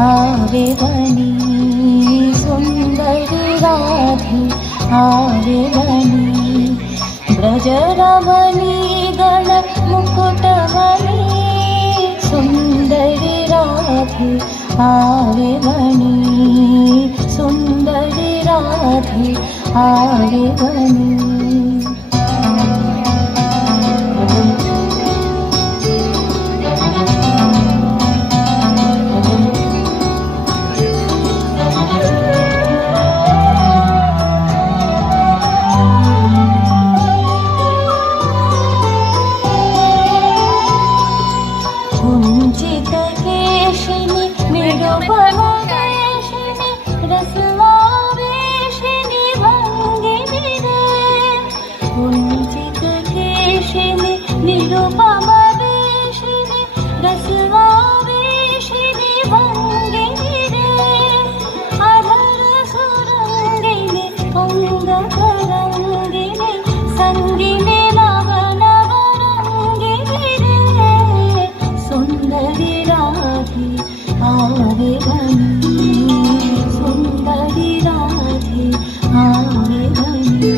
आवे बनी सुंदरी राधे आवे बनी ब्रजरमणी गण मुकुटमणि सुंदरी राधे आवे बनी सुंदरी राधे आवे बनी। कुंचित केशिनी निरुपमकेशिनी रसमावेशिनी भंगिनी रे कुंचित केशिनी निरुपमकेशिनी रसमावेशिनी भंगिनी रे अधर सुरंगिनी अंगतरंगिनी संगिनी सुंदरी राधे आवे बनी सुंदरी राधे आवे बनी।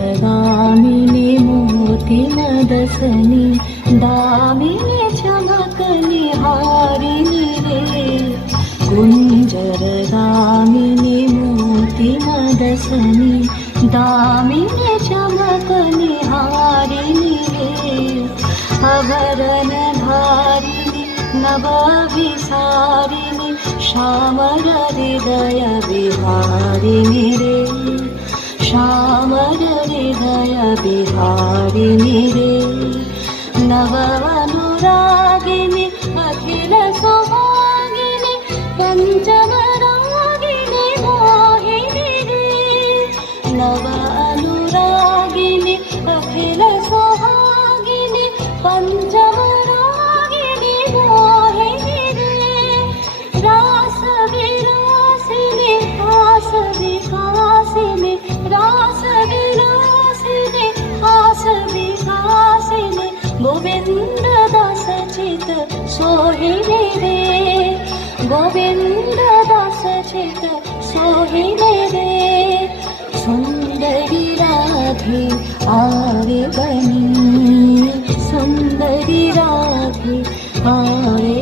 कुंजरगामिनी मोतिमदसनी दामिनी चमकनी हारिणी रे कुंजरगामिनी मोतिमदसनी दामिनी चमकनी हारिणी रे अभरण धारिणी नवविसारिणी श्यामल हृदय विहारिणी रे श्यामल हृदय विहारिणी रे नवनुरागिनी अखिल सुहागिनी पंचमरागिनी मोहिनी रे नवनुरागिनी अखिल सुहागिनी पंचमरागिनी मोहिनी रे रास विलासिनी हास विकासिनी रास विलासिनी हास विकासिनी गोविंद दास चित सोहिनी रे गोविंद दास चित सोहिनी रे सुंदरी राधे आवे बनी सुंदरी राधे आवे